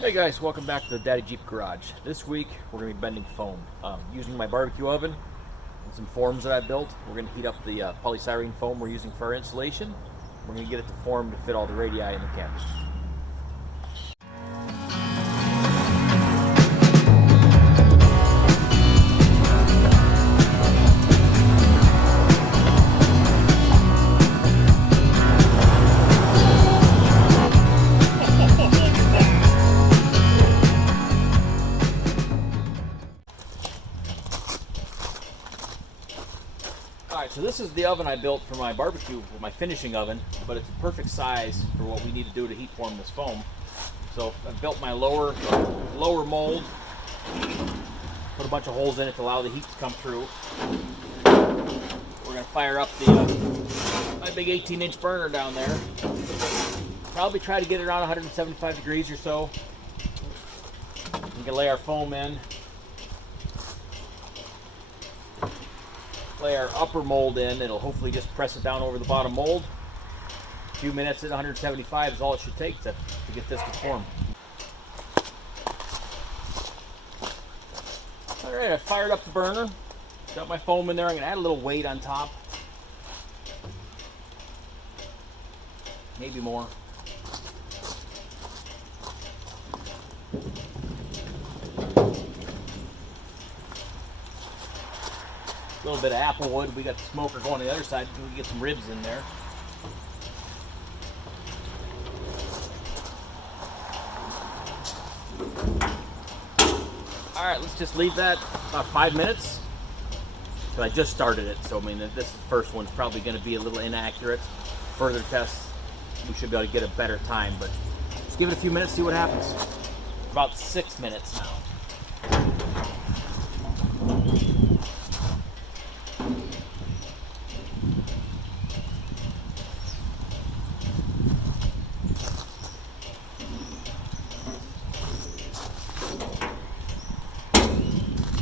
Hey guys, welcome back to the Daddy Jeep Garage. This week we're going to be bending foam. Using my barbecue oven and some forms that I built, we're going to heat up the polystyrene foam we're using for our insulation. We're going to get it to form to fit all the radii in the canvas. Alright, so this is the oven I built for my barbecue, my finishing oven, but it's a perfect size for what we need to do to heat form this foam. So I've built my lower mold, put a bunch of holes in it to allow the heat to come through. We're going to fire up my big 18-inch burner down there. Probably try to get it around 175 degrees or so. We can lay our foam in. Lay our upper mold in. It'll hopefully just press it down over the bottom mold. A few minutes at 175 is all it should take to get this to form. Alright, I fired up the burner. Got my foam in there. I'm going to add a little weight on top. Maybe more. A little bit of apple wood. We got the smoker going on the other side. We can get some ribs in there. All right, let's just leave that about 5 minutes. But I just started it, so I mean, this first one's probably going to be a little inaccurate. Further tests, we should be able to get a better time. But just give it a few minutes, see what happens. About 6 minutes now.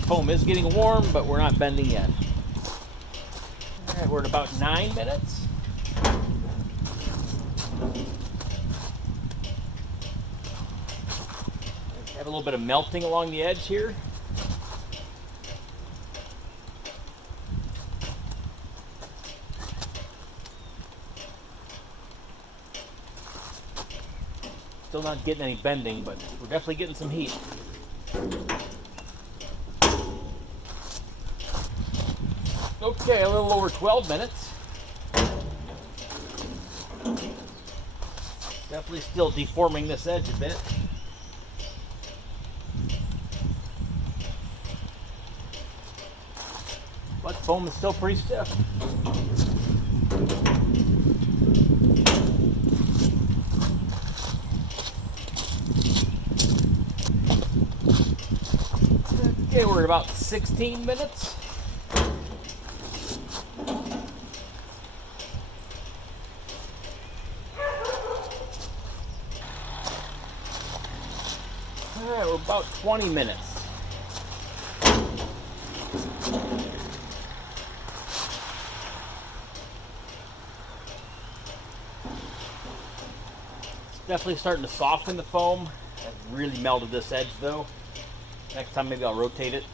Foam is getting warm, but we're not bending yet. All right, we're at about 9 minutes. Have a little bit of melting along the edge here. Still not getting any bending, but we're definitely getting some heat. Okay, a little over 12 minutes. Definitely still deforming this edge a bit. But foam is still pretty stiff. Okay, we're at about 16 minutes. All right, we're about 20 minutes. It's definitely starting to soften the foam. I've really melted this edge though. Next time maybe I'll rotate it.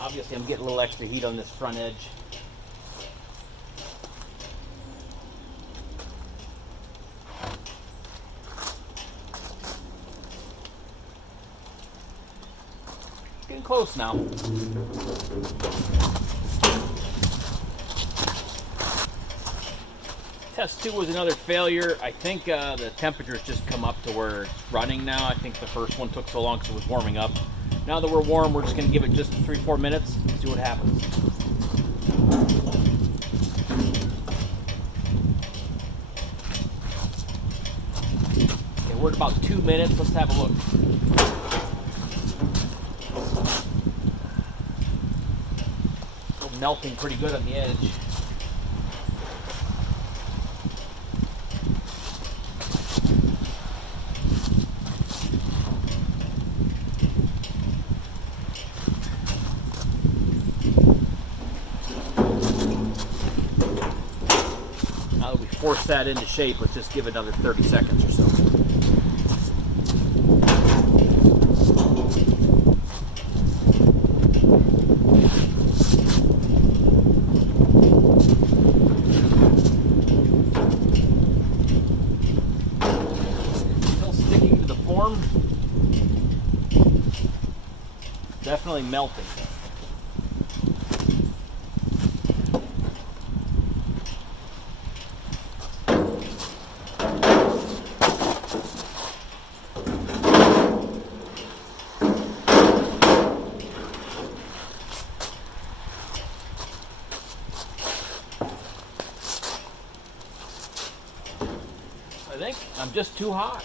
Obviously I'm getting a little extra heat on this front edge. Getting close now. Test 2 was another failure. I think the temperature's just come up to where it's running now. I think the first one took so long because it was warming up. Now that we're warm, we're just going to give it just 3-4 minutes and see what happens. Okay, we're at about 2 minutes. Let's have a look. Still melting pretty good on the edge. Force that into shape. Let's just give it another 30 seconds or so. form. Definitely melting. I think I'm just too hot.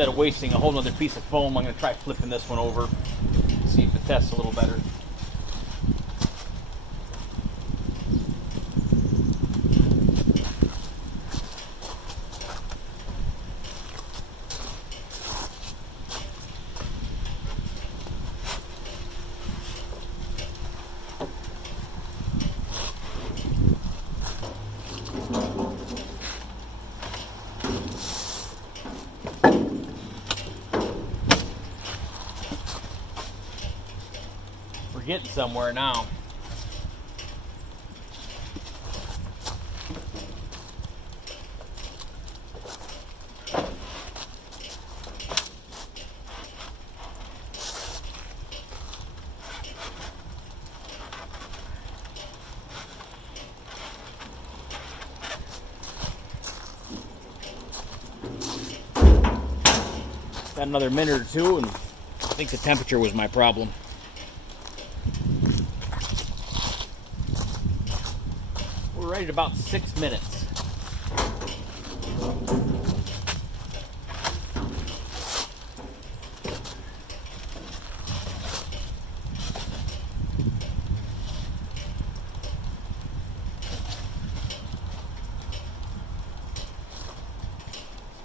Instead of wasting a whole other piece of foam, I'm going to try flipping this one over, see if it tests a little better. We're getting somewhere now. Got another minute or two, and I think the temperature was my problem. We're right at about 6 minutes.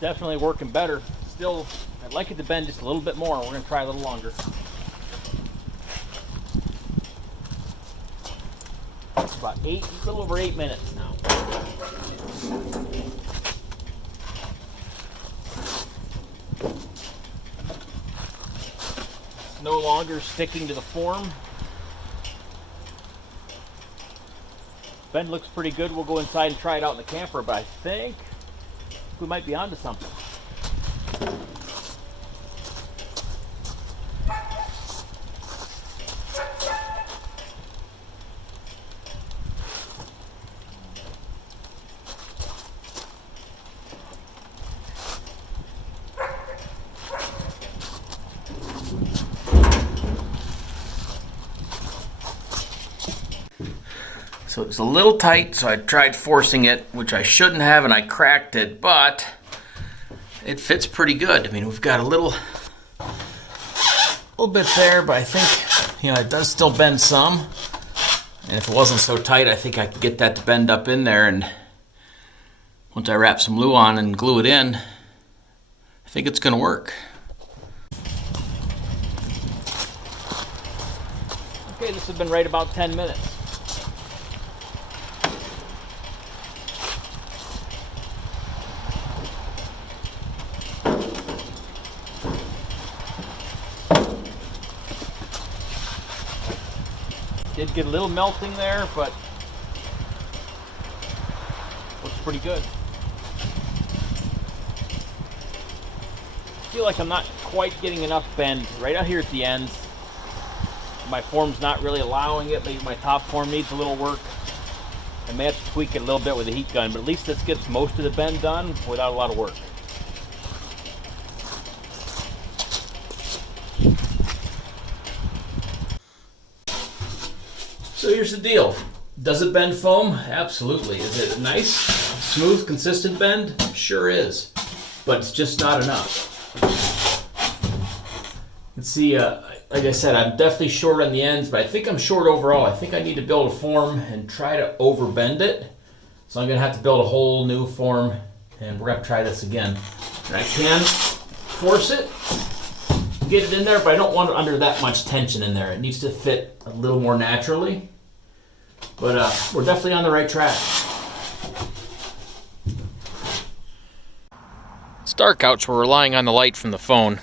Definitely working better. Still, I'd like it to bend just a little bit more. We're going to try a little longer. It's about a little over 8 minutes now. It's no longer sticking to the form. Bend looks pretty good. We'll go inside and try it out in the camper, but I think we might be onto something. So it's a little tight, so I tried forcing it, which I shouldn't have, and I cracked it, but it fits pretty good. I mean, we've got a little bit there, but I think, you know, it does still bend some. And if it wasn't so tight, I think I could get that to bend up in there, and once I wrap some glue on and glue it in, I think it's gonna work. Okay, this has been right about 10 minutes. Did get a little melting there, but looks pretty good. I feel like I'm not quite getting enough bend right out here at the ends. My form's not really allowing it. Maybe my top form needs a little work. I may have to tweak it a little bit with a heat gun, but at least this gets most of the bend done without a lot of work. So here's the deal. Does it bend foam? Absolutely. Is it a nice, smooth, consistent bend? Sure is. But it's just not enough. You can see, like I said, I'm definitely short on the ends, but I think I'm short overall. I think I need to build a form and try to overbend it. So I'm going to have to build a whole new form, and we're going to try this again. And I can force it, get it in there, but I don't want it under that much tension in there. It needs to fit a little more naturally. But we're definitely on the right track. It's dark out, so we're relying on the light from the phone.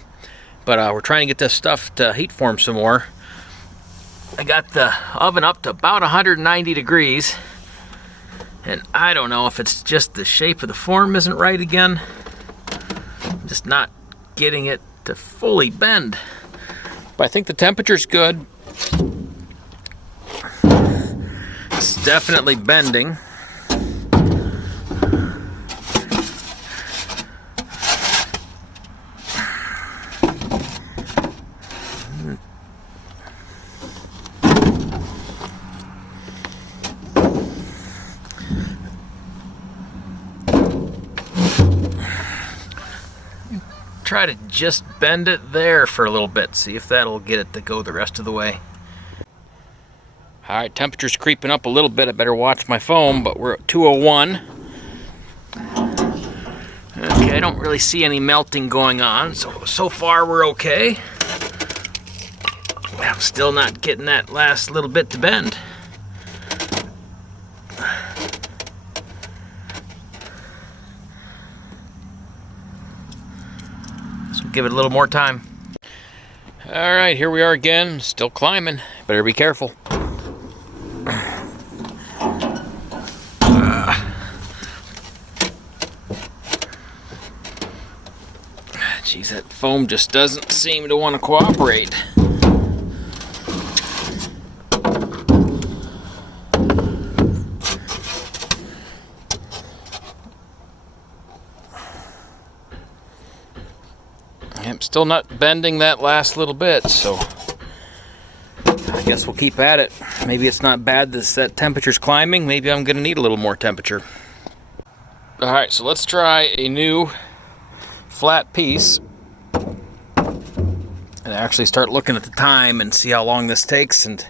But we're trying to get this stuff to heat form some more. I got the oven up to about 190 degrees. And I don't know if it's just the shape of the form isn't right again. I'm just not getting it to fully bend. But I think the temperature's good. It's definitely bending. Try to just bend it there for a little bit, see if that'll get it to go the rest of the way. Alright, temperature's creeping up a little bit. I better watch my phone, but we're at 201. Okay, I don't really see any melting going on, so far we're okay. I'm still not getting that last little bit to bend. Give it a little more time. All right, here we are again, still climbing. Better be careful. Geez, that foam just doesn't seem to want to cooperate. I'm still not bending that last little bit, so I guess we'll keep at it. Maybe it's not bad that temperature's climbing. Maybe I'm going to need a little more temperature. Alright, so let's try a new flat piece and actually start looking at the time and see how long this takes and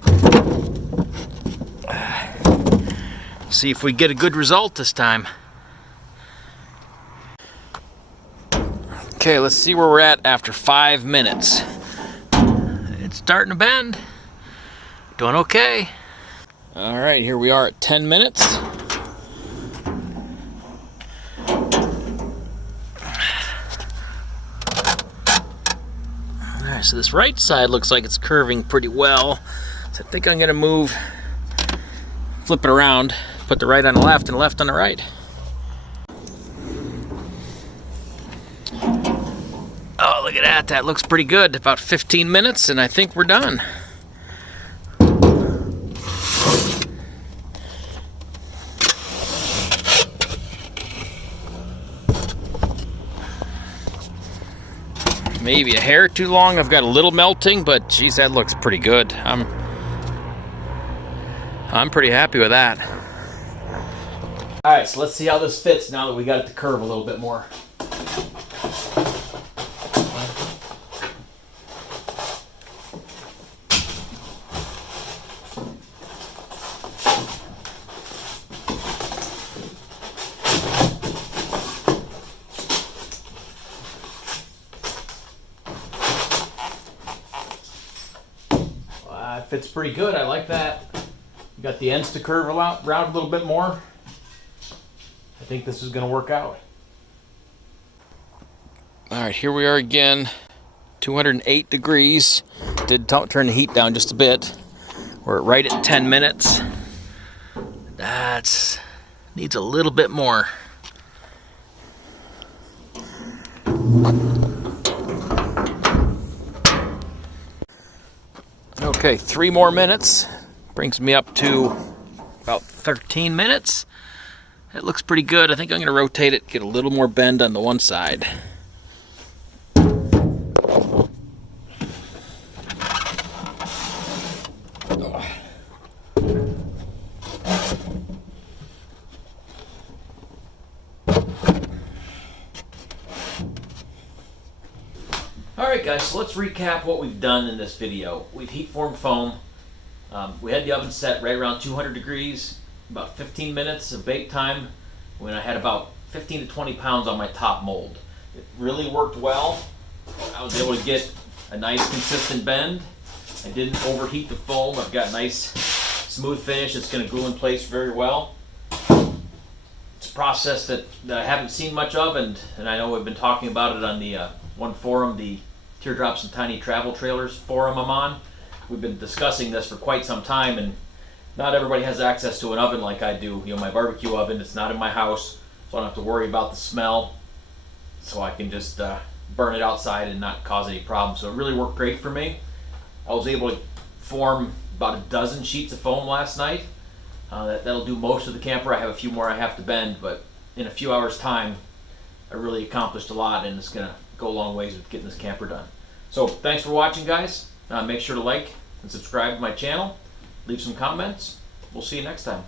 see if we get a good result this time. Okay, let's see where we're at after 5 minutes. It's starting to bend. Doing okay. All right, here we are at 10 minutes. All right, so this right side looks like it's curving pretty well. So I think I'm gonna flip it around, put the right on the left and the left on the right. Oh, look at that. That looks pretty good. About 15 minutes, and I think we're done. Maybe a hair too long. I've got a little melting, but geez, that looks pretty good. I'm pretty happy with that. All right, so let's see how this fits now that we got it to curve a little bit more. It fits pretty good. I like that. You got the ends to curve around a little bit more. I think this is going to work out. All right, here we are again. 208 degrees. Did turn the heat down just a bit. We're right at 10 minutes. That needs a little bit more. Okay, 3 more minutes. Brings me up to about 13 minutes. It looks pretty good. I think I'm going to rotate it, get a little more bend on the one side. Alright guys, so let's recap what we've done in this video. We've heat formed foam. We had the oven set right around 200 degrees, about 15 minutes of bake time, when I had about 15 to 20 pounds on my top mold. It really worked well. I was able to get a nice consistent bend. I didn't overheat the foam. I've got a nice smooth finish. It's going to glue in place very well. It's a process that I haven't seen much of, and I know we've been talking about it on the one forum, the Teardrops and Tiny Travel Trailers forum I'm on. We've been discussing this for quite some time, and not everybody has access to an oven like I do. You know, my barbecue oven, it's not in my house, so I don't have to worry about the smell. So I can just burn it outside and not cause any problems. So it really worked great for me. I was able to form about a dozen sheets of foam last night. That'll do most of the camper. I have a few more I have to bend, but in a few hours time, I really accomplished a lot, and it's gonna go a long ways with getting this camper done. So thanks for watching, guys. Make sure to like and subscribe to my channel. Leave some comments. We'll see you next time.